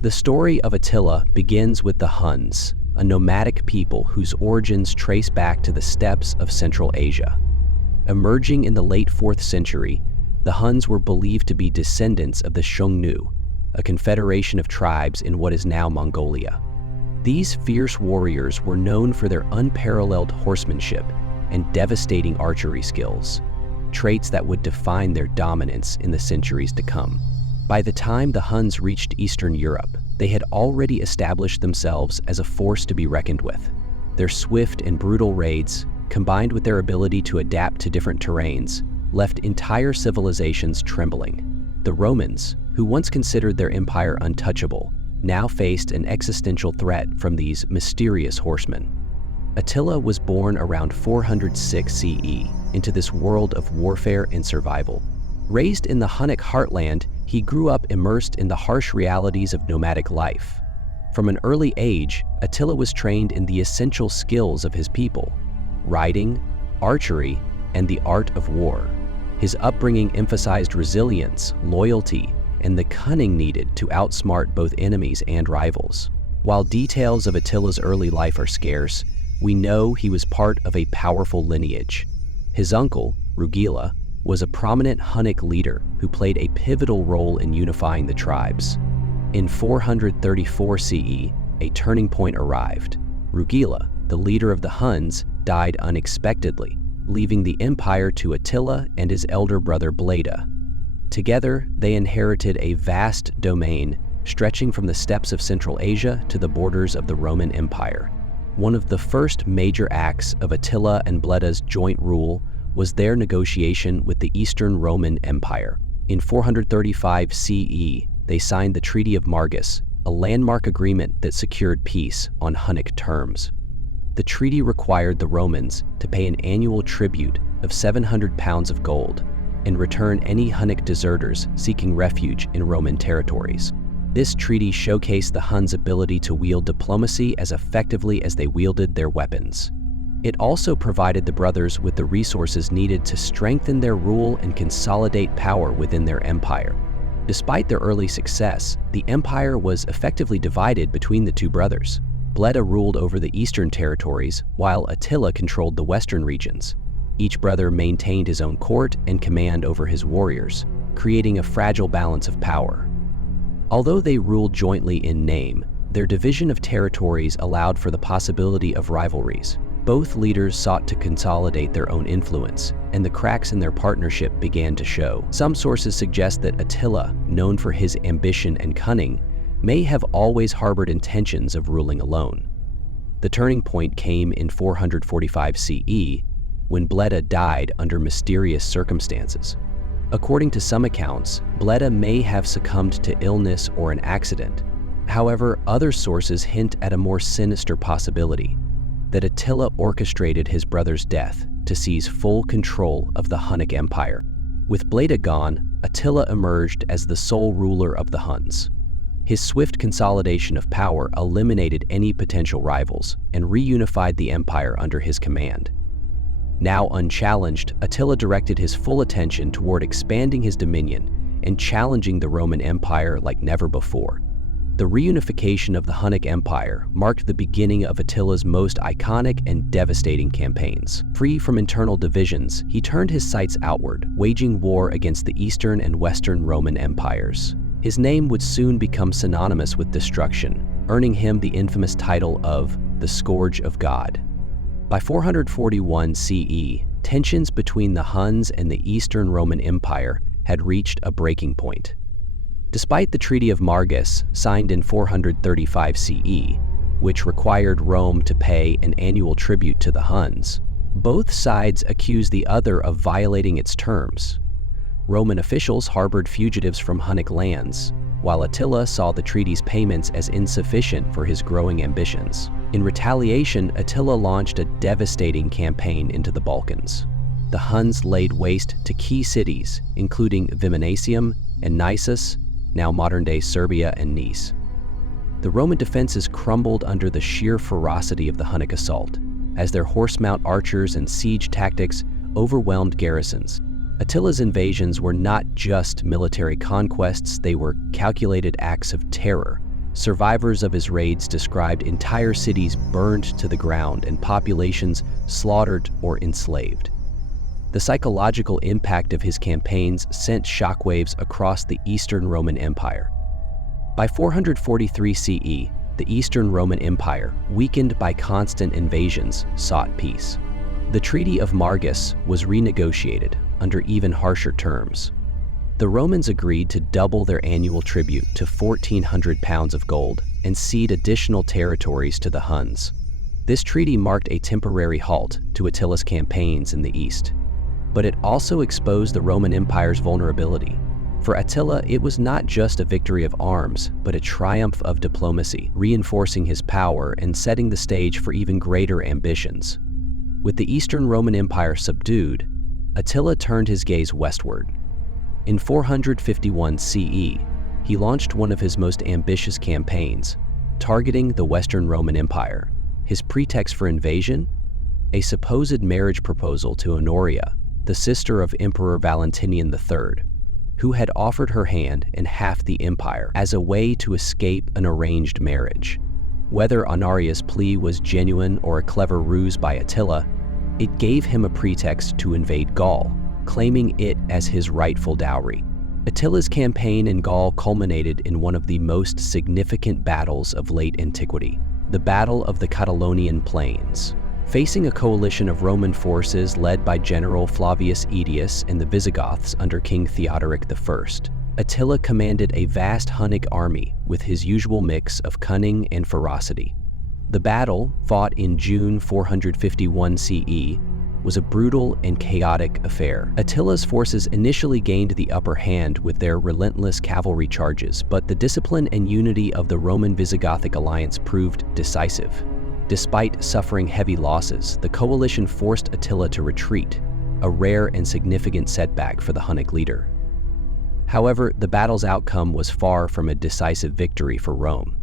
The story of Attila begins with the Huns, a nomadic people whose origins trace back to the steppes of Central Asia. Emerging in the late 4th century, the Huns were believed to be descendants of the Xiongnu, a confederation of tribes in what is now Mongolia. These fierce warriors were known for their unparalleled horsemanship and devastating archery skills, traits that would define their dominance in the centuries to come. By the time the Huns reached Eastern Europe, they had already established themselves as a force to be reckoned with. Their swift and brutal raids, combined with their ability to adapt to different terrains, left entire civilizations trembling. The Romans, who once considered their empire untouchable, now faced an existential threat from these mysterious horsemen. Attila was born around 406 CE into this world of warfare and survival. Raised in the Hunnic heartland, he grew up immersed in the harsh realities of nomadic life. From an early age, Attila was trained in the essential skills of his people: riding, archery, and the art of war. His upbringing emphasized resilience, loyalty, and the cunning needed to outsmart both enemies and rivals. While details of Attila's early life are scarce, we know he was part of a powerful lineage. His uncle, Rugila, was a prominent Hunnic leader who played a pivotal role in unifying the tribes. In 434 CE, a turning point arrived. Rugila, the leader of the Huns, died unexpectedly, leaving the empire to Attila and his elder brother Bleda. Together, they inherited a vast domain stretching from the steppes of Central Asia to the borders of the Roman Empire. One of the first major acts of Attila and Bleda's joint rule was their negotiation with the Eastern Roman Empire. In 435 CE, they signed the Treaty of Margus, a landmark agreement that secured peace on Hunnic terms. The treaty required the Romans to pay an annual tribute of 700 pounds of gold and return any Hunnic deserters seeking refuge in Roman territories. This treaty showcased the Huns' ability to wield diplomacy as effectively as they wielded their weapons. It also provided the brothers with the resources needed to strengthen their rule and consolidate power within their empire. Despite their early success, the empire was effectively divided between the two brothers. Bleda ruled over the eastern territories, while Attila controlled the western regions. Each brother maintained his own court and command over his warriors, creating a fragile balance of power. Although they ruled jointly in name, their division of territories allowed for the possibility of rivalries. Both leaders sought to consolidate their own influence, and the cracks in their partnership began to show. Some sources suggest that Attila, known for his ambition and cunning, may have always harbored intentions of ruling alone. The turning point came in 445 CE, when Bleda died under mysterious circumstances. According to some accounts, Bleda may have succumbed to illness or an accident. However, other sources hint at a more sinister possibility: that Attila orchestrated his brother's death to seize full control of the Hunnic Empire. With Bleda gone, Attila emerged as the sole ruler of the Huns. His swift consolidation of power eliminated any potential rivals and reunified the empire under his command. Now unchallenged, Attila directed his full attention toward expanding his dominion and challenging the Roman Empire like never before. The reunification of the Hunnic Empire marked the beginning of Attila's most iconic and devastating campaigns. Free from internal divisions, he turned his sights outward, waging war against the Eastern and Western Roman empires. His name would soon become synonymous with destruction, earning him the infamous title of the Scourge of God. By 441 CE, tensions between the Huns and the Eastern Roman Empire had reached a breaking point. Despite the Treaty of Margus, signed in 435 CE, which required Rome to pay an annual tribute to the Huns, both sides accused the other of violating its terms. Roman officials harbored fugitives from Hunnic lands, while Attila saw the treaty's payments as insufficient for his growing ambitions. In retaliation, Attila launched a devastating campaign into the Balkans. The Huns laid waste to key cities, including Viminacium and Nisus, now modern-day Serbia and Nice. The Roman defenses crumbled under the sheer ferocity of the Hunnic assault, as their horse-mount archers and siege tactics overwhelmed garrisons. Attila's invasions were not just military conquests, they were calculated acts of terror, Survivors of his raids described entire cities burned to the ground and populations slaughtered or enslaved. The psychological impact of his campaigns sent shockwaves across the Eastern Roman Empire. By 443 CE, the Eastern Roman Empire, weakened by constant invasions, sought peace. The Treaty of Margus was renegotiated under even harsher terms. The Romans agreed to double their annual tribute to 1,400 pounds of gold and cede additional territories to the Huns. This treaty marked a temporary halt to Attila's campaigns in the east, but it also exposed the Roman Empire's vulnerability. For Attila, it was not just a victory of arms, but a triumph of diplomacy, reinforcing his power and setting the stage for even greater ambitions. With the Eastern Roman Empire subdued, Attila turned his gaze westward. In 451 CE, he launched one of his most ambitious campaigns, targeting the Western Roman Empire. His pretext for invasion? A supposed marriage proposal to Honoria, the sister of Emperor Valentinian III, who had offered her hand and half the empire as a way to escape an arranged marriage. Whether Honoria's plea was genuine or a clever ruse by Attila, it gave him a pretext to invade Gaul, claiming it as his rightful dowry. Attila's campaign in Gaul culminated in one of the most significant battles of late antiquity, the Battle of the Catalaunian Plains. Facing a coalition of Roman forces led by General Flavius Aetius and the Visigoths under King Theodoric I, Attila commanded a vast Hunnic army with his usual mix of cunning and ferocity. The battle, fought in June 451 CE, was a brutal and chaotic affair. Attila's forces initially gained the upper hand with their relentless cavalry charges, but the discipline and unity of the Roman-Visigothic alliance proved decisive. Despite suffering heavy losses, the coalition forced Attila to retreat, a rare and significant setback for the Hunnic leader. However, the battle's outcome was far from a decisive victory for Rome.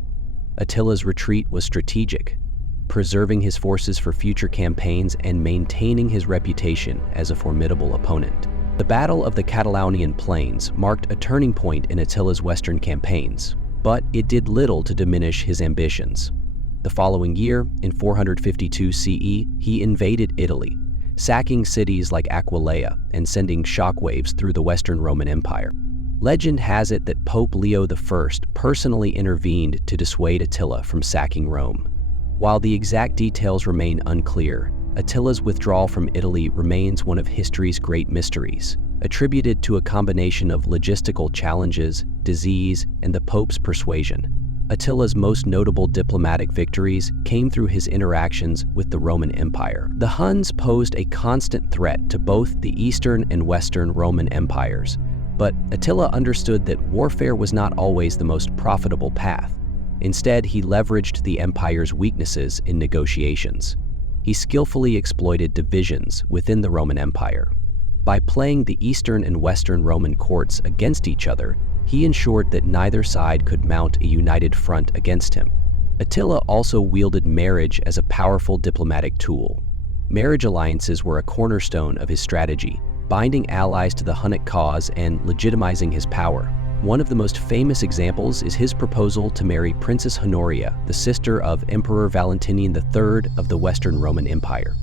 Attila's retreat was strategic, preserving his forces for future campaigns and maintaining his reputation as a formidable opponent. The Battle of the Catalaunian Plains marked a turning point in Attila's western campaigns, but it did little to diminish his ambitions. The following year, in 452 CE, he invaded Italy, sacking cities like Aquileia and sending shockwaves through the Western Roman Empire. Legend has it that Pope Leo I personally intervened to dissuade Attila from sacking Rome. While the exact details remain unclear, Attila's withdrawal from Italy remains one of history's great mysteries, attributed to a combination of logistical challenges, disease, and the Pope's persuasion. Attila's most notable diplomatic victories came through his interactions with the Roman Empire. The Huns posed a constant threat to both the Eastern and Western Roman empires, but Attila understood that warfare was not always the most profitable path. Instead, he leveraged the empire's weaknesses in negotiations. He skillfully exploited divisions within the Roman Empire. By playing the Eastern and Western Roman courts against each other, he ensured that neither side could mount a united front against him. Attila also wielded marriage as a powerful diplomatic tool. Marriage alliances were a cornerstone of his strategy, binding allies to the Hunnic cause and legitimizing his power. One of the most famous examples is his proposal to marry Princess Honoria, the sister of Emperor Valentinian III of the Western Roman Empire.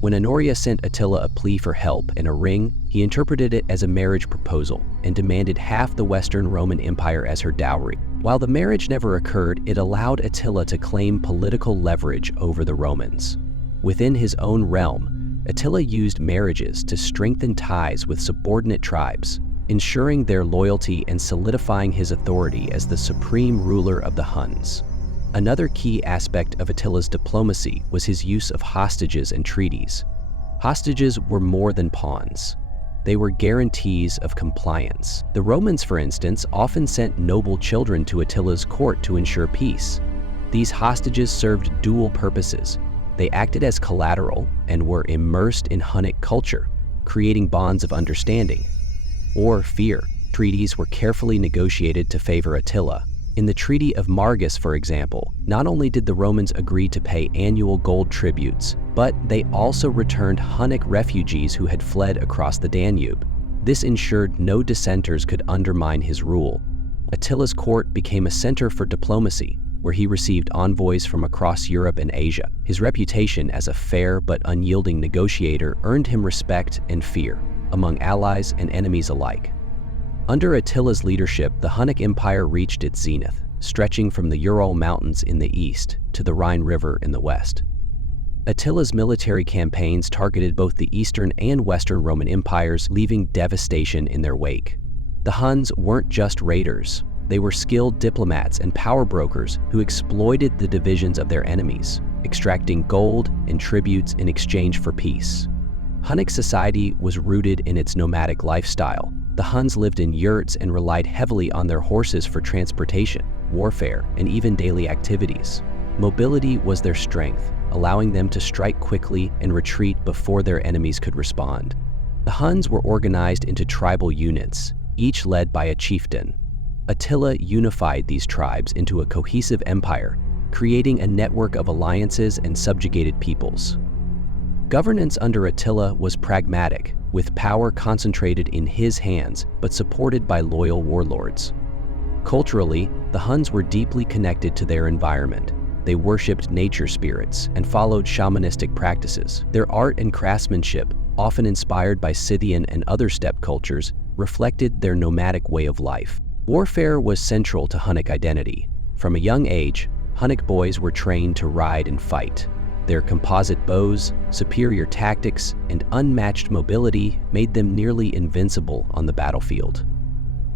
When Honoria sent Attila a plea for help and a ring, he interpreted it as a marriage proposal and demanded half the Western Roman Empire as her dowry. While the marriage never occurred, it allowed Attila to claim political leverage over the Romans. Within his own realm, Attila used marriages to strengthen ties with subordinate tribes, ensuring their loyalty and solidifying his authority as the supreme ruler of the Huns. Another key aspect of Attila's diplomacy was his use of hostages and treaties. Hostages were more than pawns. They were guarantees of compliance. The Romans, for instance, often sent noble children to Attila's court to ensure peace. These hostages served dual purposes. They acted as collateral and were immersed in Hunnic culture, creating bonds of understanding or fear. Treaties were carefully negotiated to favor Attila. In the Treaty of Margus, for example, not only did the Romans agree to pay annual gold tributes, but they also returned Hunnic refugees who had fled across the Danube. This ensured no dissenters could undermine his rule. Attila's court became a center for diplomacy, where he received envoys from across Europe and Asia. His reputation as a fair but unyielding negotiator earned him respect and fear among allies and enemies alike. Under Attila's leadership, the Hunnic Empire reached its zenith, stretching from the Ural Mountains in the east to the Rhine River in the west. Attila's military campaigns targeted both the Eastern and Western Roman empires, leaving devastation in their wake. The Huns weren't just raiders. They were skilled diplomats and power brokers who exploited the divisions of their enemies, extracting gold and tributes in exchange for peace. Hunnic society was rooted in its nomadic lifestyle. The Huns lived in yurts and relied heavily on their horses for transportation, warfare, and even daily activities. Mobility was their strength, allowing them to strike quickly and retreat before their enemies could respond. The Huns were organized into tribal units, each led by a chieftain. Attila unified these tribes into a cohesive empire, creating a network of alliances and subjugated peoples. Governance under Attila was pragmatic, with power concentrated in his hands but supported by loyal warlords. Culturally, the Huns were deeply connected to their environment. They worshipped nature spirits and followed shamanistic practices. Their art and craftsmanship, often inspired by Scythian and other steppe cultures, reflected their nomadic way of life. Warfare was central to Hunnic identity. From a young age, Hunnic boys were trained to ride and fight. Their composite bows, superior tactics, and unmatched mobility made them nearly invincible on the battlefield.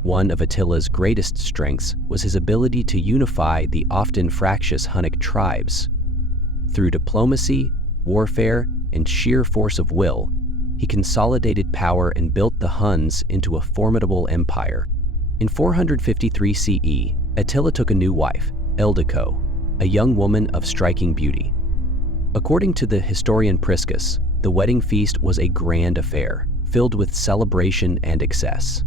One of Attila's greatest strengths was his ability to unify the often fractious Hunnic tribes. Through diplomacy, warfare, and sheer force of will, he consolidated power and built the Huns into a formidable empire. In 453 CE, Attila took a new wife, Ildiko, a young woman of striking beauty. According to the historian Priscus, the wedding feast was a grand affair, filled with celebration and excess.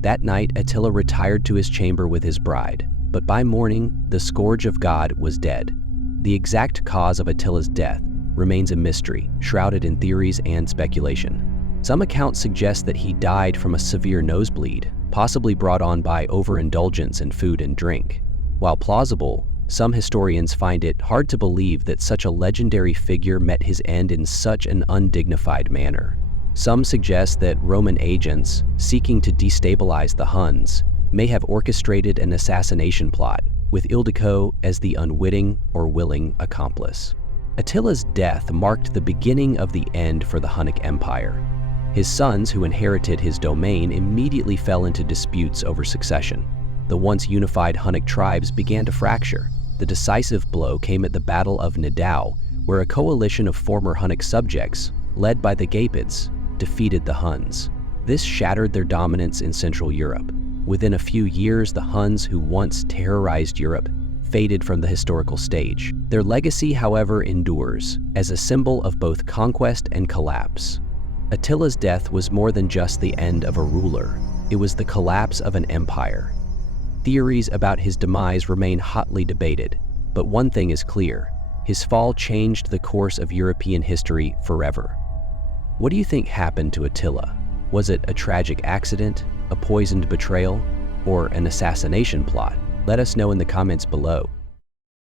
That night, Attila retired to his chamber with his bride, but by morning, the scourge of God was dead. The exact cause of Attila's death remains a mystery, shrouded in theories and speculation. Some accounts suggest that he died from a severe nosebleed, possibly brought on by overindulgence in food and drink. While plausible, some historians find it hard to believe that such a legendary figure met his end in such an undignified manner. Some suggest that Roman agents, seeking to destabilize the Huns, may have orchestrated an assassination plot, with Ildiko as the unwitting or willing accomplice. Attila's death marked the beginning of the end for the Hunnic Empire. His sons, who inherited his domain, immediately fell into disputes over succession. The once unified Hunnic tribes began to fracture. The decisive blow came at the Battle of Nidau, where a coalition of former Hunnic subjects, led by the Gepids, defeated the Huns. This shattered their dominance in Central Europe. Within a few years, the Huns, who once terrorized Europe, faded from the historical stage. Their legacy, however, endures as a symbol of both conquest and collapse. Attila's death was more than just the end of a ruler. It was the collapse of an empire. Theories about his demise remain hotly debated, but one thing is clear: his fall changed the course of European history forever. What do you think happened to Attila? Was it a tragic accident, a poisoned betrayal, or an assassination plot? Let us know in the comments below.